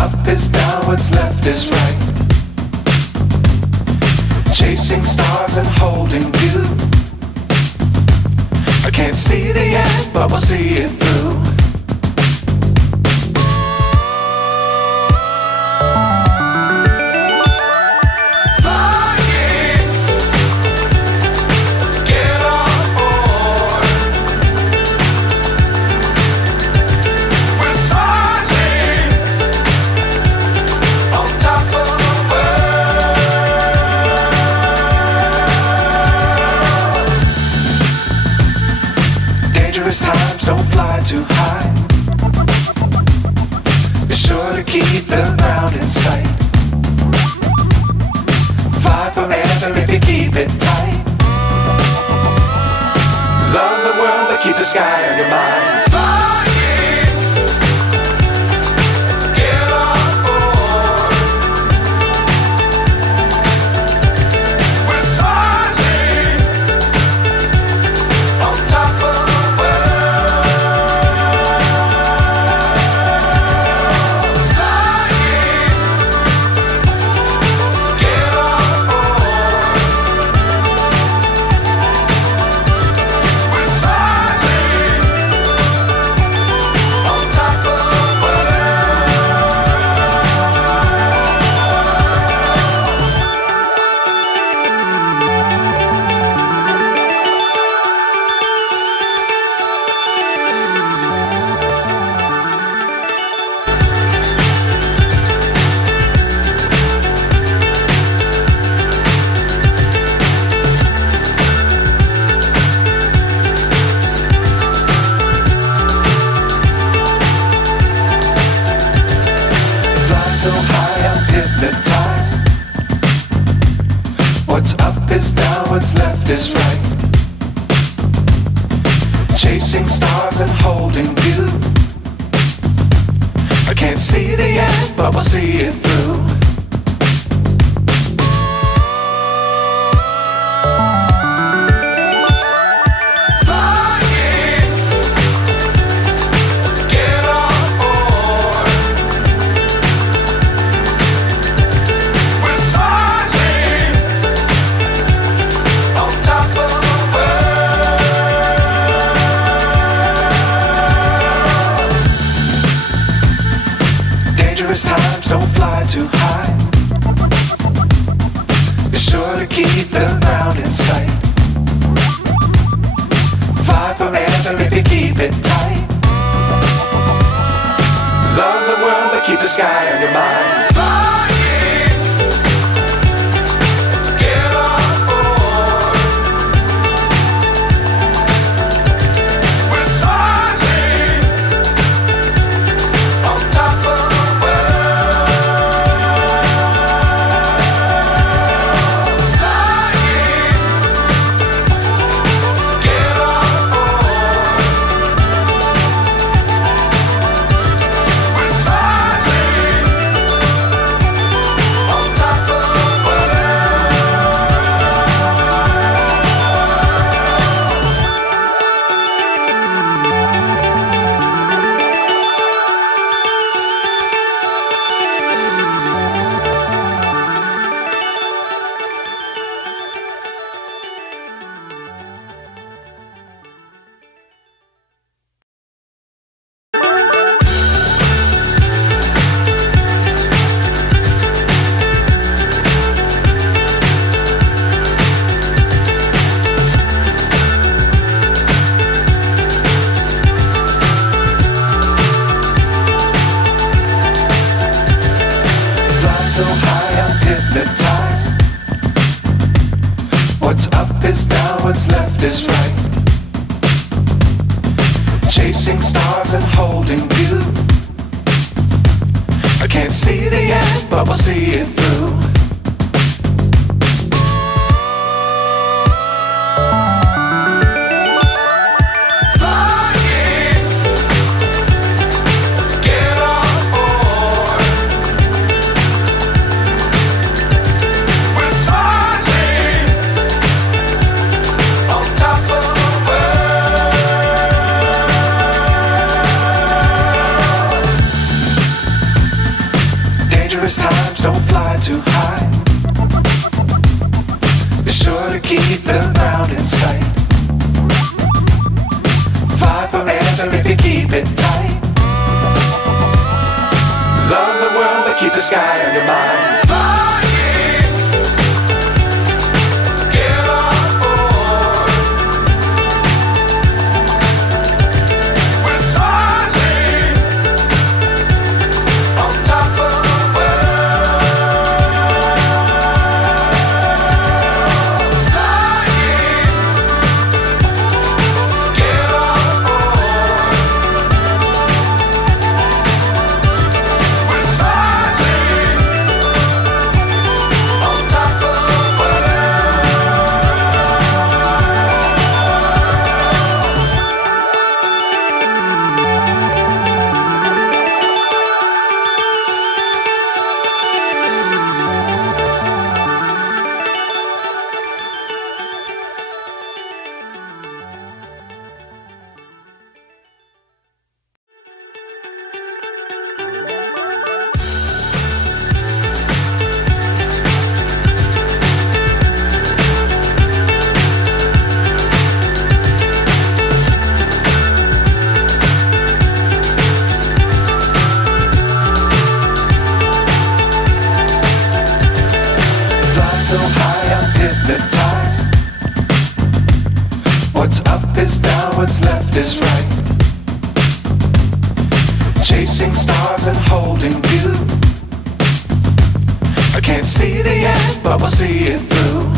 up is down, what's left is right. Chasing stars and holding you. I can't see the end, but we'll see it through. Times don't fly too high. Be sure to keep the ground in sight. Fly forever if you keep it tight. Love the world but keep the sky on your mind. So high I'm hypnotized. What's up is down, what's left is right. Chasing stars and holding you. I can't see the end, but we'll see it through. Times don't fly too high. Be sure to keep the ground in sight. Fly forever if you keep it tight. Love the world but keep the sky on your mind. So high I'm hypnotized. What's up is down, what's left is right. Chasing stars and holding you. I can't see the end, but we'll see it through. Dangerous times, don't fly too high. Be sure to keep the ground in sight. Fly forever if you keep it tight. Love the world but keep the sky on your mind. So high I'm hypnotized. What's up is down, what's left is right. Chasing stars and holding you. I can't see the end, but we'll see it through.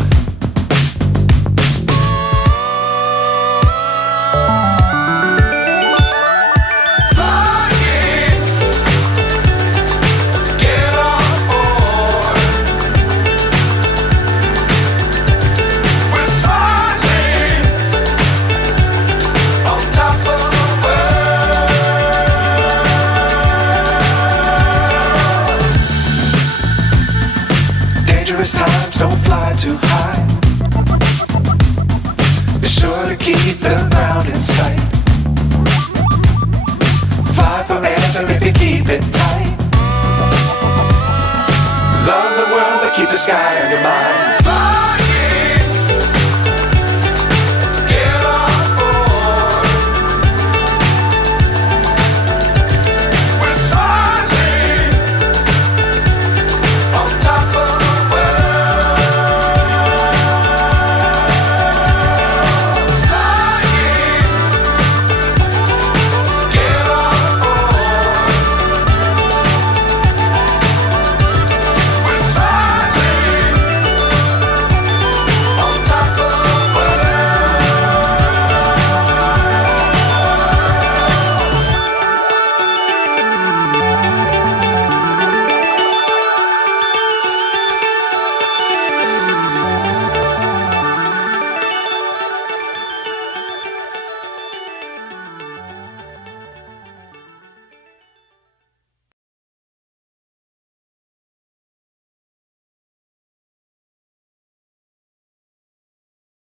Dangerous times, don't fly too high. Be sure to keep the ground in sight. Fly forever if you keep it tight. Love the world but keep the sky on your mind.